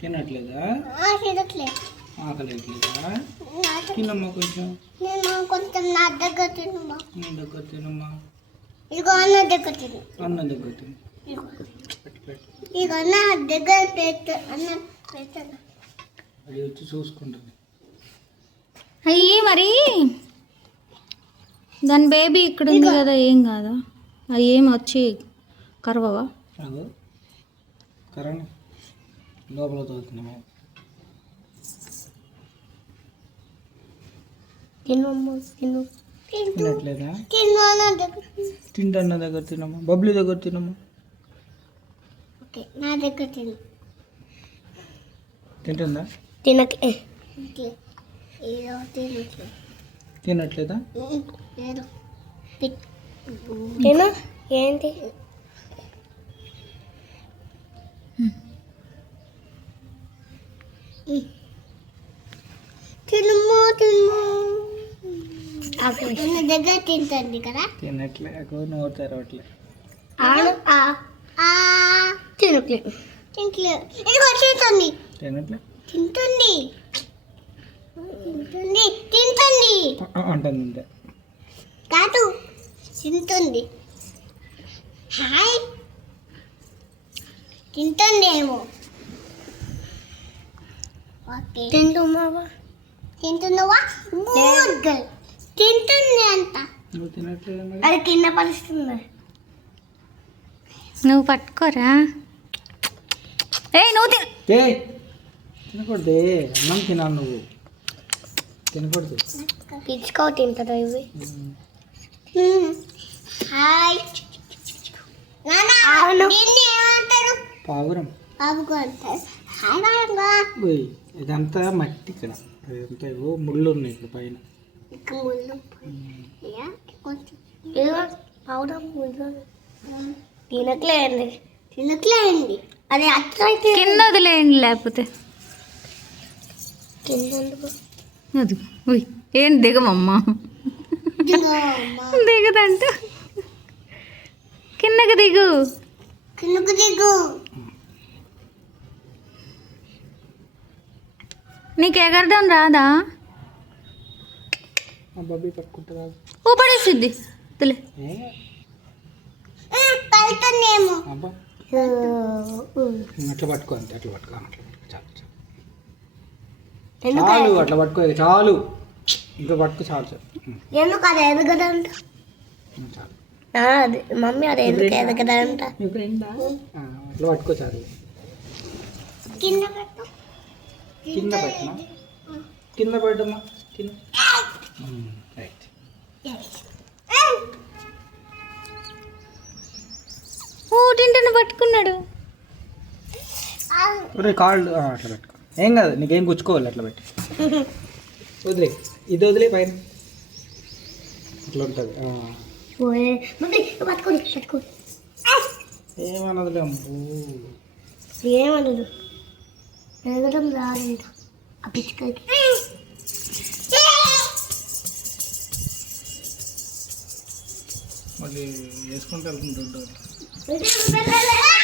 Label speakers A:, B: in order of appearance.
A: తినట్లేదా? తినమ్మా కొంచెం.
B: నేను కొంచెం నా దగ్గర తినమ్మా.
A: నీ దగ్గర తినమ్మా.
B: ఇదిగో అన్న దగ్గర తిను.
A: అన్న దగ్గర తిను.
B: ఇదిగో. అన్న దగ్గర పెట్టు అన్న పెట్టను?
A: అది వచ్చి చూసుకుంటుంది.
C: అయ్యి మరి దాని బేబీ ఇక్కడ ఉంది కదా ఏం కాదా? అవి ఏం వచ్చి కరవవా?
A: అదో కరణ్ లోపల
B: తిను తింటూ.
A: తినట్లేదా? తింటన్న దగ్గర. తినమ్మా. బబ్లీ దగ్గర తినమ్మా.
B: ఓకే నా దగ్గర తిను.
A: తింటుందా?
B: తినకే
A: తినట్లేదా?
B: ఏంటి? తినమ్మా అన్న దగ్గర తింటుంది కదా.
A: తినట్లే నోరు తెరవట్లే.
B: తినట్లే. తింటలే ఇదిగో తింటుంది.
A: తినట్లే?
B: తింటుంది. తింటుంది తింటుంది.
A: ఆ, అంటుంది అంతే.
B: కాదు తింటుంది. హాయ్. తింటుందేమో ఓకే తింటున్నావా? తింటుంది అంట. అది కింద పరుస్తుంది
C: నువ్వు పట్టుకోరా. ఏ నువ్వు
A: తినకూడదే. అన్నం తినాలి నువ్వు. తినకూడదు.
B: పిచ్చుకో ఇవి. హాయ్. నాన్న దీన్ని ఏమంటారు?
A: పావురం. ఇదంతా మట్టి ఇక్కడ. ఇదంతా ఏవో ముళ్ళు ఉన్నాయి ఇక్కడ పైన.
B: తినట్లేండి తినట్లేండి అది అట్లయితే
C: కింద వదిలేయండి లేకపోతే? అది ఏం దిగమమ్మా. దిగదంట. కిందకి దిగు.
B: కిందకు దిగు
C: నీకు ఎగరడం రాదా?
A: ఆ బబ్బీ పట్టుకుంటుందా
C: ఓ పడేసిద్ది. వదిలే
A: ఏ?
B: పడుతుందేమో
A: అబ్బా. అట్లా పట్టుకో అంతే అట్లా పట్టుకో అట్లా పట్టుకో. చాలు అట్లా పట్టుకో చాలు. ఇంకా పట్టుకో చాలు చాలు.
B: ఎందుకు అది ఎదగదంట?
A: చాలు.
B: మమ్మీ అది ఎందుకు ఎదగదంట?
A: పట్టుకో చాలు.
B: కింద పెట్టు.
A: కింద పెట్టమా కింద పెట్టమ్మా కింద. రైట్.
C: ఓ తింటాను పట్టుకున్నాడు.
A: ఒరే కాళ్ళు అట్లా పెట్టుకో. ఏం కాదు నీకేం గుచ్చుకోవాలి అట్లా పెట్టి. వదిలే ఇది వదిలే పైన. అట్లా ఉంటుంది
B: ఓయ్ మమ్మీ పట్టుకోండి
A: ఏమన్నదిలే
B: ఎదగడం రాదంట ఆ పిచ్చుకకి
A: మళ్ళీ వేసుకుంటూ
B: వెళ్ళాలి